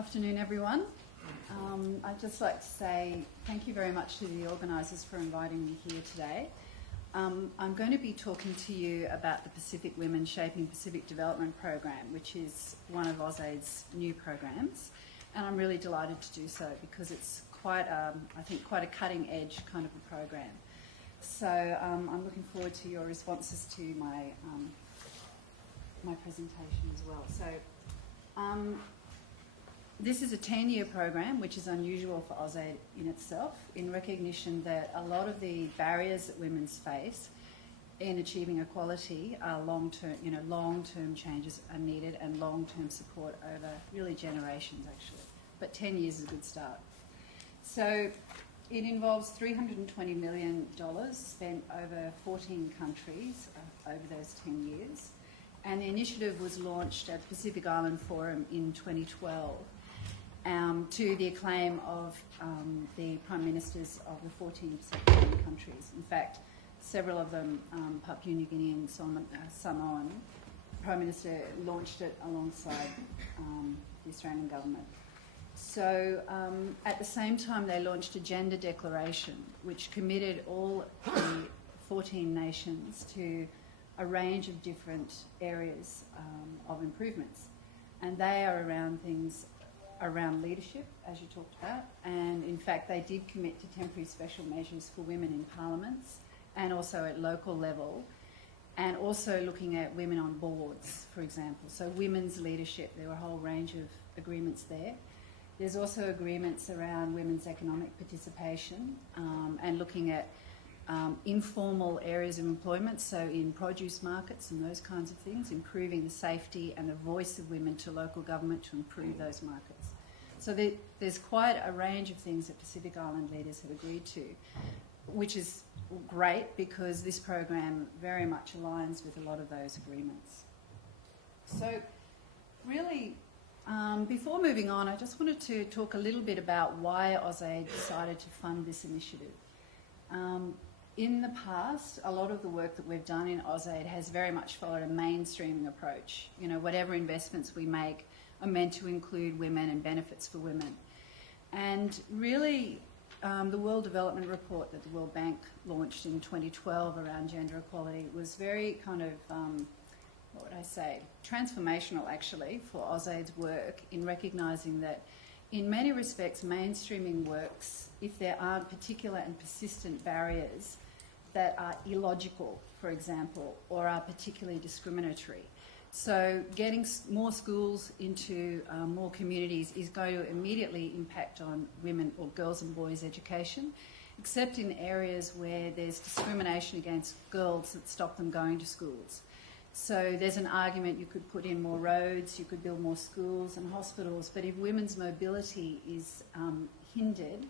Afternoon, everyone. I'd just like to say thank you very much to the organisers for inviting me here today. I'm going to be talking to you about the Pacific Women Shaping Pacific Development Program, which is one of AusAID's new programs, and I'm really delighted to do so because it's quite a cutting-edge kind of a program. So I'm looking forward to your responses to my my presentation as well. So this is a 10-year program, which is unusual for AusAID in itself, in recognition that a lot of the barriers that women face in achieving equality are long-term, long-term changes are needed and long-term support over really generations, actually. But 10 years is a good start. So it involves $320 million spent over 14 countries over those 10 years. And the initiative was launched at the Pacific Island Forum in 2012 to the acclaim of the Prime Ministers of the 14 Pacific Island countries. In fact, several of them, Papua New Guinea and Samoan, the Prime Minister launched it alongside the Australian government. So at the same time, they launched a gender declaration, which committed all the 14 nations to a range of different areas of improvements. And they are around things around leadership, as you talked about, and in fact they did commit to temporary special measures for women in parliaments and also at local level, and also looking at women on boards, for example. So women's leadership, there were a whole range of agreements there. There's also agreements around women's economic participation and looking at informal areas of employment, so in produce markets and those kinds of things, improving the safety and the voice of women to local government to improve those markets. So there's quite a range of things that Pacific Island leaders have agreed to, which is great because this program very much aligns with a lot of those agreements. So really, before moving on, I just wanted to talk a little bit about why AusAID decided to fund this initiative. In the past, a lot of the work that we've done in AusAID has very much followed a mainstreaming approach. Whatever investments we make are meant to include women and benefits for women. And really, the World Development Report that the World Bank launched in 2012 around gender equality was very kind of, transformational actually for AusAID's work in recognising that in many respects mainstreaming works if there aren't particular and persistent barriers that are illogical, for example, or are particularly discriminatory. So getting more schools into more communities is going to immediately impact on women or girls and boys' education, except in areas where there's discrimination against girls that stop them going to schools. So there's an argument you could put in more roads, you could build more schools and hospitals, but if women's mobility is hindered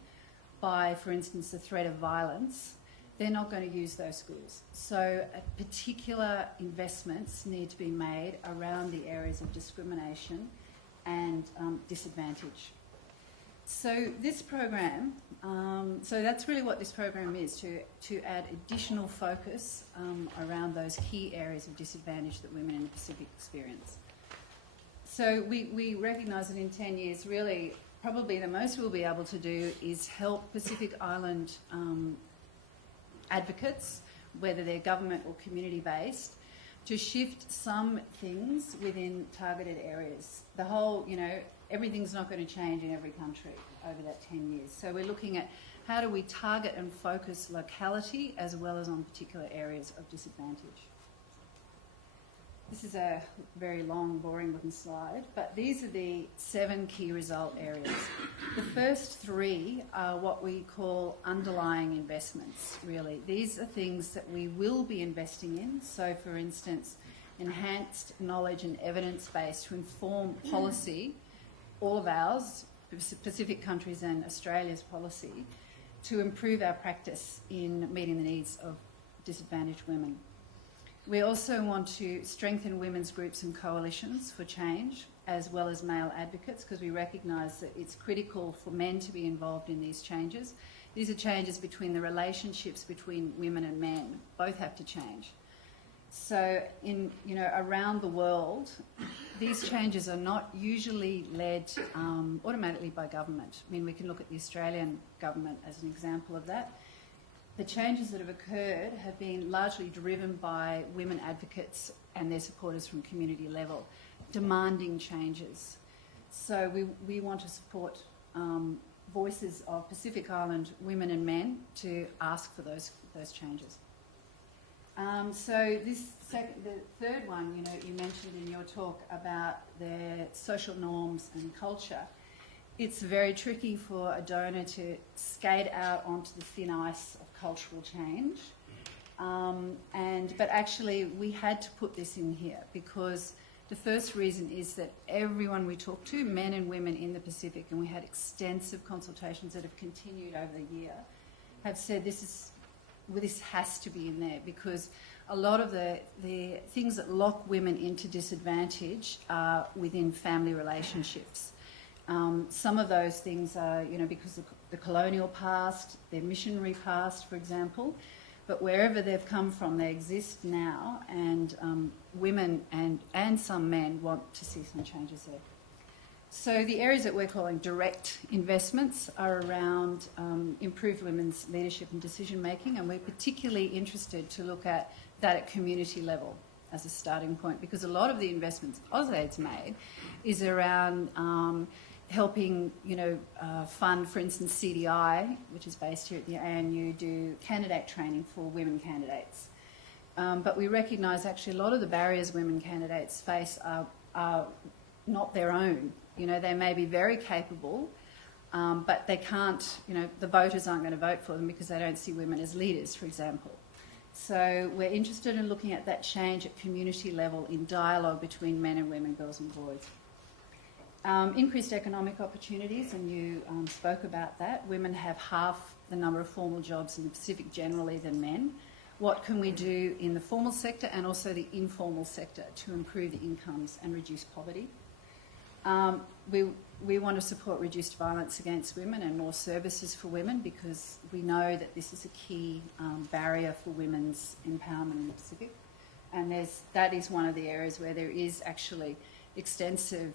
by, for instance, the threat of violence, they're not going to use those schools. So particular investments need to be made around the areas of discrimination and disadvantage. So this program, so that's really what this program is, to add additional focus around those key areas of disadvantage that women in the Pacific experience. So we recognise that in 10 years, really, probably the most we'll be able to do is help Pacific Island advocates, whether they're government or community-based, to shift some things within targeted areas. The whole, everything's not going to change in every country over that 10 years. So we're looking at how do we target and focus locality as well as on particular areas of disadvantage. This is a very long, boring looking slide, but these are the 7 key result areas. The first 3 are what we call underlying investments, really. These are things that we will be investing in. So, for instance, enhanced knowledge and evidence base to inform policy, all of ours, Pacific countries and Australia's policy, to improve our practice in meeting the needs of disadvantaged women. We also want to strengthen women's groups and coalitions for change, as well as male advocates, because we recognise that it's critical for men to be involved in these changes. These are changes between the relationships between women and men. Both have to change. So around the world, these changes are not usually led automatically by government. I mean, we can look at the Australian government as an example of that. The changes that have occurred have been largely driven by women advocates and their supporters from community level, demanding changes. So we want to support voices of Pacific Island women and men to ask for those changes. So the third one, you mentioned in your talk about their social norms and culture. It's very tricky for a donor to skate out onto the thin ice of cultural change. But actually, we had to put this in here because the first reason is that everyone we talked to, men and women in the Pacific, and we had extensive consultations that have continued over the year, have said this has to be in there because a lot of the things that lock women into disadvantage are within family relationships. Some of those things are, because of the colonial past, their missionary past, for example, but wherever they've come from, they exist now, and women and some men want to see some changes there. So the areas that we're calling direct investments are around improved women's leadership and decision making, and we're particularly interested to look at that at community level as a starting point, because a lot of the investments AusAID's made is around helping, fund, for instance, CDI, which is based here at the ANU, do candidate training for women candidates. But we recognise actually a lot of the barriers women candidates face are not their own. They may be very capable, but they can't, the voters aren't going to vote for them because they don't see women as leaders, for example. So we're interested in looking at that change at community level in dialogue between men and women, girls and boys. Increased economic opportunities, and you spoke about that. Women have half the number of formal jobs in the Pacific generally than men. What can we do in the formal sector and also the informal sector to improve the incomes and reduce poverty? We want to support reduced violence against women and more services for women because we know that this is a key barrier for women's empowerment in the Pacific. And that is one of the areas where there is actually extensive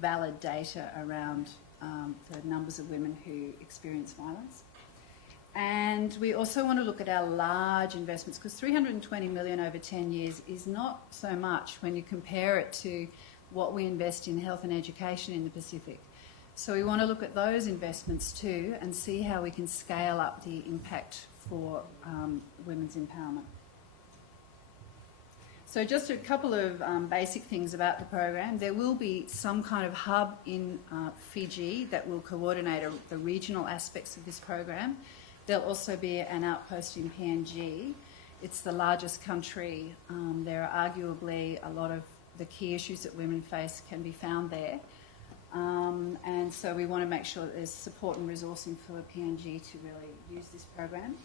valid data around the numbers of women who experience violence. And we also want to look at our large investments because $320 million over 10 years is not so much when you compare it to what we invest in health and education in the Pacific. So we want to look at those investments too and see how we can scale up the impact for women's empowerment. So just a couple of basic things about the program. There will be some kind of hub in Fiji that will coordinate the regional aspects of this program. There'll also be an outpost in PNG. It's the largest country. There are arguably a lot of the key issues that women face can be found there. And so we want to make sure that there's support and resourcing for PNG to really use this program.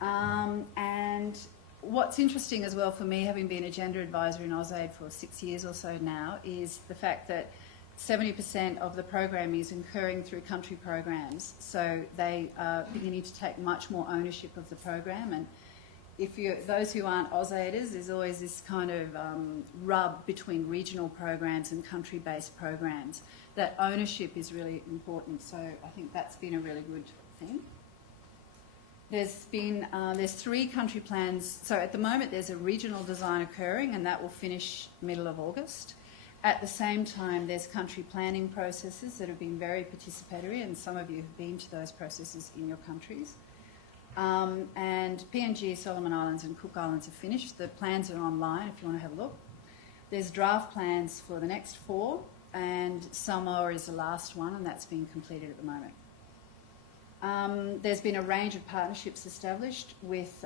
And what's interesting as well for me, having been a gender advisor in AusAID for 6 years or so now, is the fact that 70% of the program is occurring through country programs. So they are beginning to take much more ownership of the program. And those who aren't AusAIDers, there's always this kind of rub between regional programs and country-based programs. That ownership is really important. So I think that's been a really good thing. There's 3 country plans. So at the moment there's a regional design occurring and that will finish middle of August. At the same time there's country planning processes that have been very participatory and some of you have been to those processes in your countries. And PNG, Solomon Islands and Cook Islands are finished. The plans are online if you want to have a look. There's draft plans for the next 4 and Samoa is the last one and that's being completed at the moment. There's been a range of partnerships established with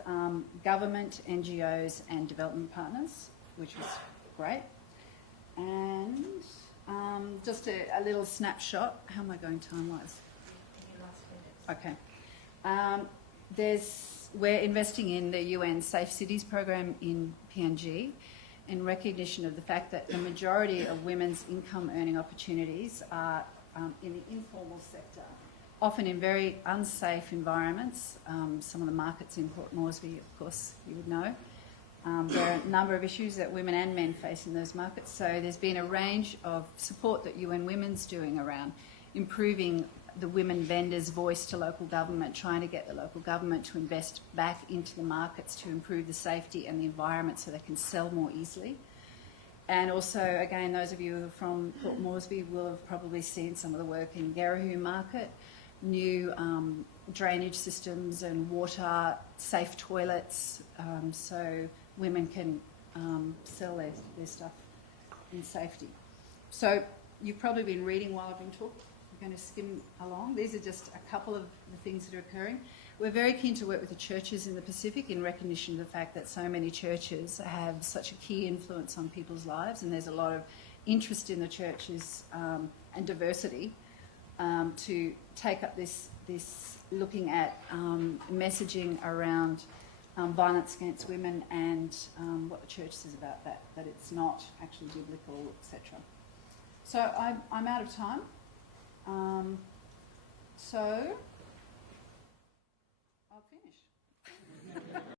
government, NGOs and development partners, which was great. And just a little snapshot. How am I going time-wise? Okay. We're investing in the UN Safe Cities program in PNG in recognition of the fact that the majority of women's income earning opportunities are in the informal sector, often in very unsafe environments. Some of the markets in Port Moresby, of course, you would know. There are a number of issues that women and men face in those markets. So there's been a range of support that UN Women's doing around improving the women vendors' voice to local government, trying to get the local government to invest back into the markets to improve the safety and the environment so they can sell more easily. And also, again, those of you who are from Port Moresby will have probably seen some of the work in Garahu Market, new drainage systems and water, safe toilets, so women can sell their stuff in safety. So you've probably been reading while I've been talking. I'm going to skim along. These are just a couple of the things that are occurring. We're very keen to work with the churches in the Pacific in recognition of the fact that so many churches have such a key influence on people's lives, and there's a lot of interest in the churches and diversity to take up this looking at messaging around violence against women and what the church says about that it's not actually biblical, etc. So I'm out of time. So